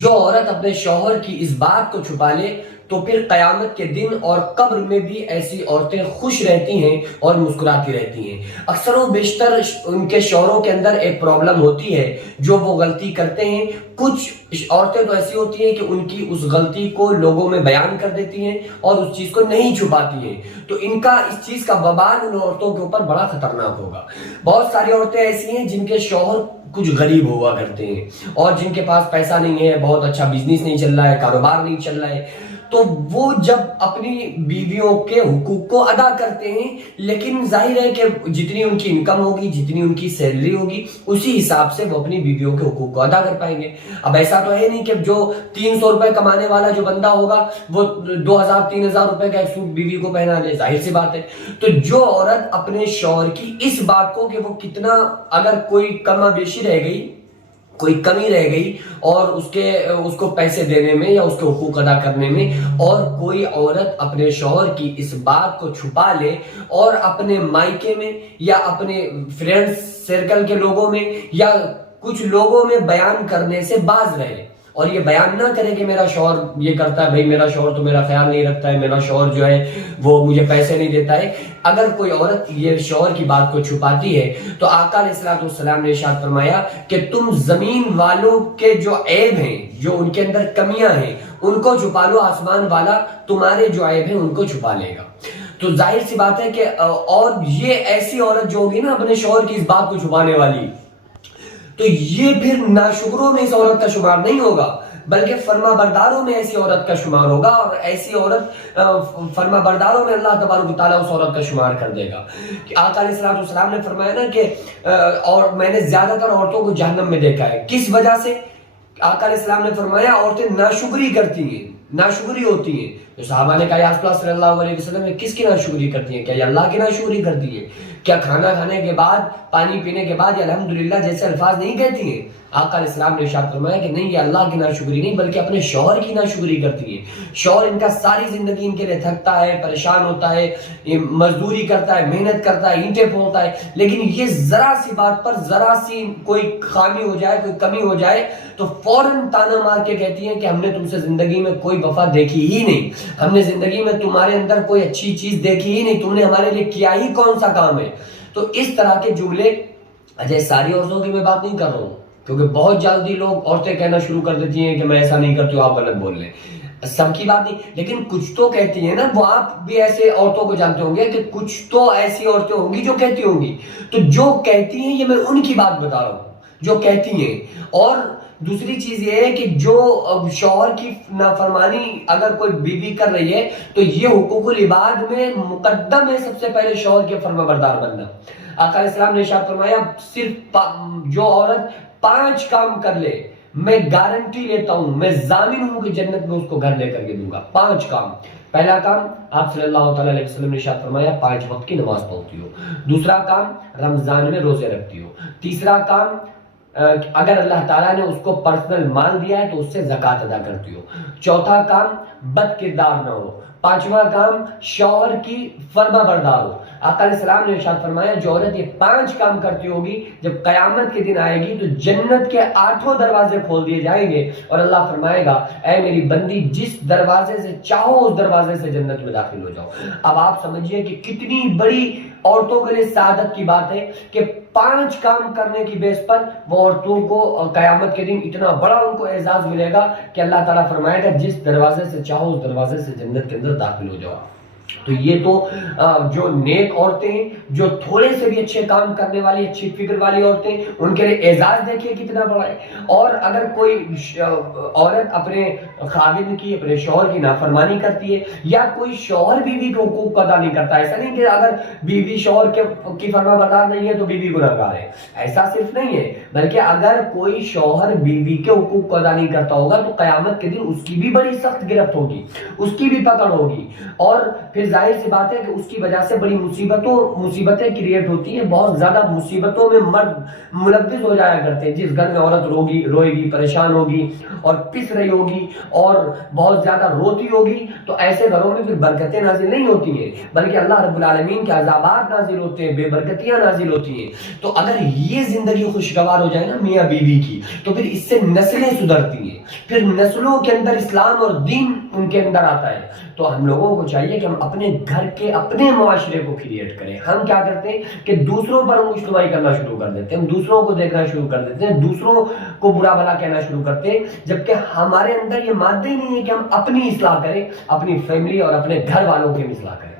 جو عورت اپنے شوہر کی اس بات کو چھپا لے تو پھر قیامت کے دن اور قبر میں بھی ایسی عورتیں خوش رہتی ہیں اور مسکراتی رہتی ہیں۔ اکثر و بیشتر ان کے شوہروں کے اندر ایک پرابلم ہوتی ہے جو وہ غلطی کرتے ہیں۔ کچھ عورتیں تو ایسی ہوتی ہیں کہ ان کی اس غلطی کو لوگوں میں بیان کر دیتی ہیں اور اس چیز کو نہیں چھپاتی ہیں، تو ان کا اس چیز کا وبال ان عورتوں کے اوپر بڑا خطرناک ہوگا۔ بہت ساری عورتیں ایسی ہیں جن کے شوہر کچھ غریب ہوا کرتے ہیں اور جن کے پاس پیسہ نہیں ہے، بہت اچھا بزنس نہیں چل رہا ہے، کاروبار نہیں چل رہا ہے، تو وہ جب اپنی بیویوں کے حقوق کو ادا کرتے ہیں، لیکن ظاہر ہے کہ جتنی ان کی انکم ہوگی، جتنی ان کی سیلری ہوگی، اسی حساب سے وہ اپنی بیویوں کے حقوق کو ادا کر پائیں گے۔ اب ایسا تو ہے نہیں کہ جو 300 روپے کمانے والا جو بندہ ہوگا وہ 2000-3000 روپے کا ایک سوٹ بیوی کو پہنا دے، ظاہر سی بات ہے۔ تو جو عورت اپنے شوہر کی اس بات کو کہ وہ کتنا، اگر کوئی کم بیشی رہ گئی، کوئی کمی رہ گئی اور اس کو پیسے دینے میں یا اس کے حقوق ادا کرنے میں، اور کوئی عورت اپنے شوہر کی اس بات کو چھپا لے اور اپنے مائکے میں یا اپنے فرینڈ سرکل کے لوگوں میں یا کچھ لوگوں میں بیان کرنے سے باز رہے اور یہ بیان نہ کرے کہ میرا شوہر یہ کرتا ہے، بھائی میرا شوہر تو میرا خیال نہیں رکھتا ہے، میرا شوہر جو ہے وہ مجھے پیسے نہیں دیتا ہے، اگر کوئی عورت یہ شوہر کی بات کو چھپاتی ہے تو آقا علیہ الصلوۃ والسلام نے ارشاد فرمایا کہ تم زمین والوں کے جو عیب ہیں، جو ان کے اندر کمیاں ہیں، ان کو چھپا لو، آسمان والا تمہارے جو عیب ہیں ان کو چھپا لے گا۔ تو ظاہر سی بات ہے کہ اور یہ ایسی عورت جو ہوگی نا اپنے شوہر کی اس بات کو چھپانے والی، تو یہ پھر ناشکروں میں اس عورت کا شمار نہیں ہوگا بلکہ فرما برداروں میں ایسی عورت کا شمار ہوگا، اور ایسی عورت فرما برداروں میں اللہ تبارک و تعالیٰ اس عورت کا شمار کر دے گا۔ کہ آقا علیہ الصلوۃ والسلام نے فرمایا نا کہ اور میں نے زیادہ تر عورتوں کو جہنم میں دیکھا ہے، کس وجہ سے؟ آقا علیہ السلام نے فرمایا عورتیں ناشکری کرتی ہیں، ناشکری ہوتی ہیں۔ تو صحابہ نے کہا یا رسول اللہ صلی اللہ علیہ وسلم نے کس کی ناشکری کرتی ہیں؟ کیا یہ اللہ کی ناشکری کرتی ہیں؟ کیا کھانا کھانے کے بعد، پانی پینے کے بعد یہ الحمدللہ جیسے الفاظ نہیں کہتی ہیں؟ آقا علیہ السلام نے ارشاد فرمایا کہ نہیں، یہ اللہ کی ناشکری نہیں بلکہ اپنے شوہر کی ناشکری کرتی ہے۔ شوہر ان کا ساری زندگی ان کے لیے تھکتا ہے، پریشان ہوتا ہے، مزدوری کرتا ہے، محنت کرتا ہے، اینٹیں پھوڑتا ہے، لیکن یہ ذرا سی بات پر ذرا سی کوئی خامی ہو جائے، کوئی کمی ہو جائے تو فوراً تانا مار کے کہتی ہیں کہ ہم نے تم سے زندگی میں کوئی وفا دیکھی ہی نہیں، ہم نے زندگی میں تمہارے اندر کوئی اچھی چیز دیکھی ہی نہیں، تم نے ہمارے لیے کیا ہی کون سا کام ہے۔ تو اس طرح کے جملے، اجے ساری عورتوں کی میں بات نہیں کر رہا ہوں کیونکہ بہت جلدی لوگ عورتیں کہنا شروع کر دیتی ہیں کہ میں ایسا نہیں کرتی ہوں، آپ غلط بول رہے ہیں، سب کی بات نہیں، لیکن کچھ تو کہتی ہیں نا، وہ آپ بھی ایسے عورتوں کو جانتے ہوں گے کہ کچھ تو ایسی عورتیں ہوں گی جو کہتی ہوں گی، تو جو کہتی ہیں یہ میں ان کی بات بتا رہا ہوں جو کہتی ہیں۔ اور دوسری چیز یہ ہے کہ جو شوہر کی نافرمانی اگر کوئی بیوی کر رہی ہے تو یہ حقوق العباد میں مقدم ہے، سب سے پہلے شوہر کے فرما بردار بننا۔ آقا علیہ السلام نے ارشاد فرمایا صرف جو عورت 5 کام کر لے، میں گارنٹی لیتا ہوں، میں ضامن ہوں کہ جنت میں اس کو گھر لے کر کے دوں گا۔ 5 کام۔ پہلا کام آپ صلی اللہ تعالیٰ علیہ وسلم نے ارشاد فرمایا 5 وقت کی نماز پڑھتی ہو۔ دوسرا کام رمضان میں روزے رکھتی ہو۔ تیسرا کام اگر اللہ تعالیٰ نے اس کو پرسنل مال دیا ہے تو اس سے زکوٰۃ ادا کرتی ہو۔ چوتھا کام بد کردار نہ ہو۔ 5واں کام شوہر کی فرما بردار ہو۔ آقا علیہ السلام نے ارشاد فرمایا جو عورت یہ 5 کام کرتی ہوگی جب قیامت کے دن آئے گی تو جنت کے 8 دروازے کھول دیے جائیں گے اور اللہ فرمائے گا اے میری بندی جس دروازے سے چاہو اس دروازے سے جنت میں داخل ہو جاؤ۔ اب آپ سمجھیے کہ کتنی بڑی عورتوں کے لیے سعادت کی بات ہے کہ 5 کام کرنے کی بیس پر وہ عورتوں کو قیامت کے دن اتنا بڑا ان کو اعزاز ملے گا کہ اللہ تعالیٰ فرمائے گا جس دروازے سے چاہو اس دروازے سے جنت کے اندر داخل ہو جاؤ۔ تو یہ تو جو نیک عورتیں ہیں، جو تھوڑے سے بھی اچھے کام کرنے والی، اچھی فکر والی عورتیں، ان کے لیے اعزاز دیکھیے کتنا بڑا ہے۔ اور اگر کوئی عورت اپنے خاوند کی، اپنے شوہر کی نافرمانی کرتی ہے یا کوئی شوہر بیوی کے حقوق کو ادا نہیں کرتا، ایسا نہیں کہ اگر بیوی شوہر کی فرما بردار نہیں ہے تو بیوی گنہگار ہے، ایسا صرف نہیں ہے، بلکہ اگر کوئی شوہر بیوی کے حقوق کو ادا نہیں کرتا ہوگا تو قیامت کے دن اس کی بھی بڑی سخت گرفت ہوگی، اس کی بھی پکڑ ہوگی، اور پھر ظاہر سی بات ہے کہ اس کی وجہ سے بڑی مصیبتیں کریٹ ہوتی ہیں، بہت زیادہ مصیبتوں میں مرد ملوث ہو جایا کرتے ہیں. جس گھر میں عورت روئے گی، پریشان ہوگی اور پس رہی ہوگی اور بہت زیادہ روتی ہوگی، تو ایسے گھروں میں پھر برکتیں نازل نہیں ہوتی ہیں، بلکہ اللہ رب العالمین کے عذابات نازل ہوتے ہیں، بے برکتیاں نازل ہوتی ہیں. تو اگر یہ زندگی خوشگوار ہو جائے نا میاں بیوی کی، تو پھر اس سے نسلیں سدھرتی ہیں، پھر نسلوں کے اندر اسلام اور دین ان کے اندر آتا ہے. تو ہم لوگوں کو چاہیے کہ ہم اپنے گھر کے اپنے معاشرے کو کریٹ کریں. ہم کیا کرتے ہیں کہ دوسروں پر ہم اجتماعی کرنا شروع کر دیتے ہیں، ہم دوسروں کو دیکھنا شروع کر دیتے ہیں، دوسروں کو برا بھلا کہنا شروع کرتے ہیں، جبکہ ہمارے اندر یہ مادہ ہی نہیں ہے کہ ہم اپنی اصلاح کریں، اپنی فیملی اور اپنے گھر والوں کی اصلاح کریں.